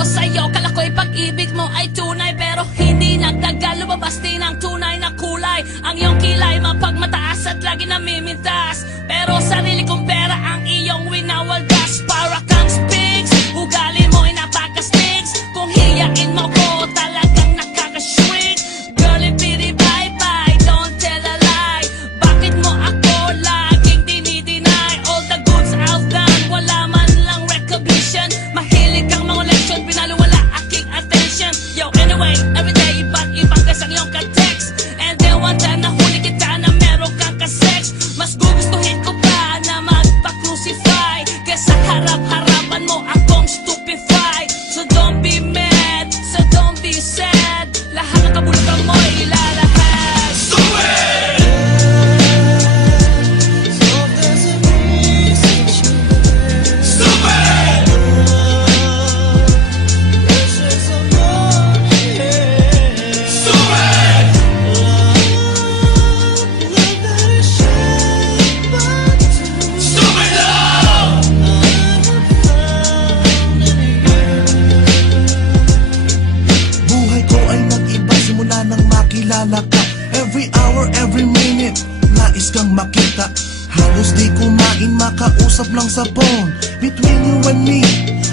ko sa'yo, kala ko'y pag-ibig mo ay tunay, pero hindi nagtagal, lumabas din ang tunay na kulay. Ang iyong kilay mapagmataas at lagi namimintas, pero sarili kong pera ang iyong winawaldas. Para kang spigs, ugali mo ay napaka-stigs. Kung hiyain mo ko, talagang nakaka-shrink. Girlie, pity, bye-bye, don't tell a lie. Bakit mo ako laging dinideny? All the goods I've done, wala man lang recognition. Mahilig kang mga leksyon, pinaliwala aking attention. Yo, anyway, everyday iba't-ibang kas ang iyong ka-text. And then one time nahuli kita na meron kang ka-sex. Mas gugustuhin ko pa na magpa-crucify kesa harap-harapan mo akong stupefy. So don't be mad, so don't be sad. Lahat ng kabulukan mo ilalahad. Stupid! Stupid! Buhay ko ay nag-iba simula nang makilala ka. Every hour, every minute, nais kang makita. Halos di kumain, makausap lang sa phone. Between you and me,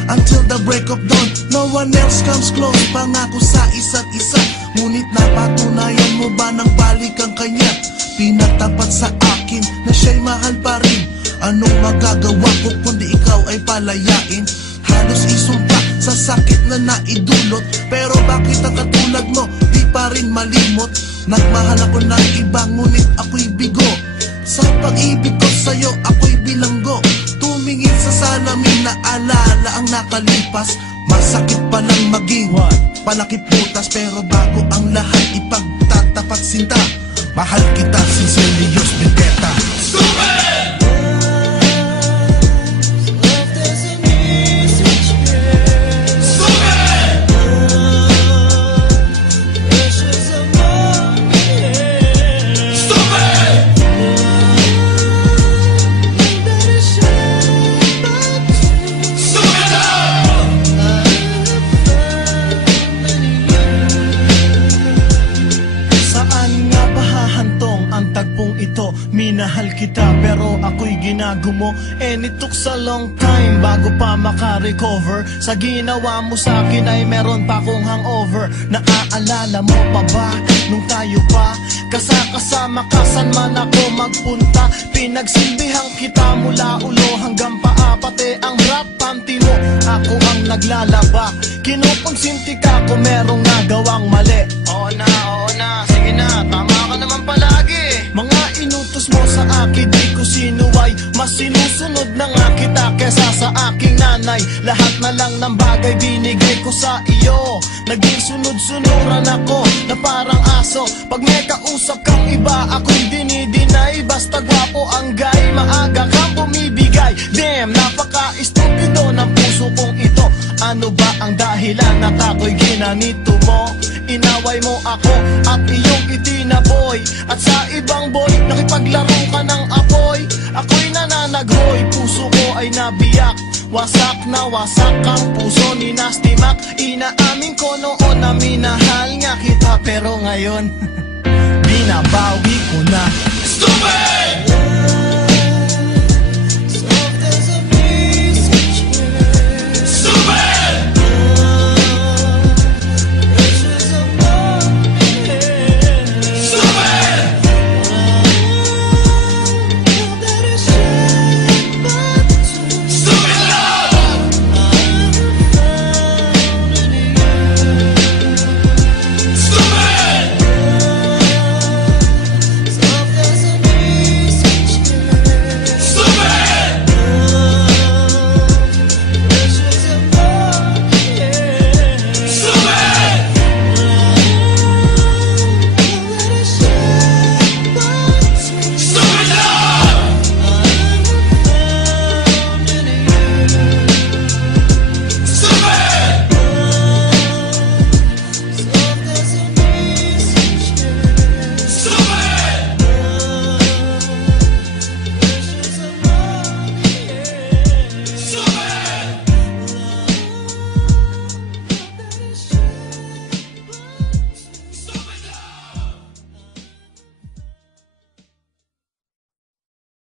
until the break of dawn. No one else comes close, pangako sa isa't isa. Ngunit napatunayan mo ba ng balik ang kanya? Pinatapat sa akin na siya'y mahal pa rin. Anong magagawa ko kundi ikaw ay palayain? Halos isumpa sa sakit na naidulot, pero bakit ang katulad mo di pa rin malimot? Nagmahal ako ng iba ngunit ako'y bigo. Sa pag-ibig ko sa'yo ako'y bilanggo. Tumingin sa salamin na alala ang nakalipas. Masakit palang maging palakip putas, pero bago ang lahat ipagtatapat sinta. Mahal kita sincerely, Diyos Vendetta. Stupid! Ang tagpong ito, minahal kita pero ako'y ginagumo. And it took a long time bago pa makarecover. Sa ginawa mo sa akin ay meron pa akong hangover. Naaalala mo pa ba nung tayo pa kasama ka saan man ako magpunta? Pinagsilbihan kita mula ulo hanggang paa, pati ang rap panty mo ako ang naglalaba. Kinukonsinti ka kung merong nagawang mali. Oo na, sige na, tama ka naman palagi. Mga inutos mo sa akin, di ko sinuway. Mas sinusunod na nga kita kesa sa aking nanay. Lahat na lang ng bagay binigay ko sa iyo. Naging sunod-sunuran ako na parang aso. Pag may kausap kang iba, ako'y dinidinay. Basta gwapo ang guy, maaga kang bumibigay. Damn, napaka-estupido ng puso kong ito. Ano ba ang dahilan at ako'y ginanito mo? Inaway mo ako at iyong itinaboy. At sa ibang boy, nakipaglaro ka ng apoy. Ako'y nananaghoy, puso ko ay nabiyak. Wasak na wasak ang puso ni Nasty Mac. Inaamin ko noon na minahal nga kita, pero ngayon binabawi ko na. Stupid!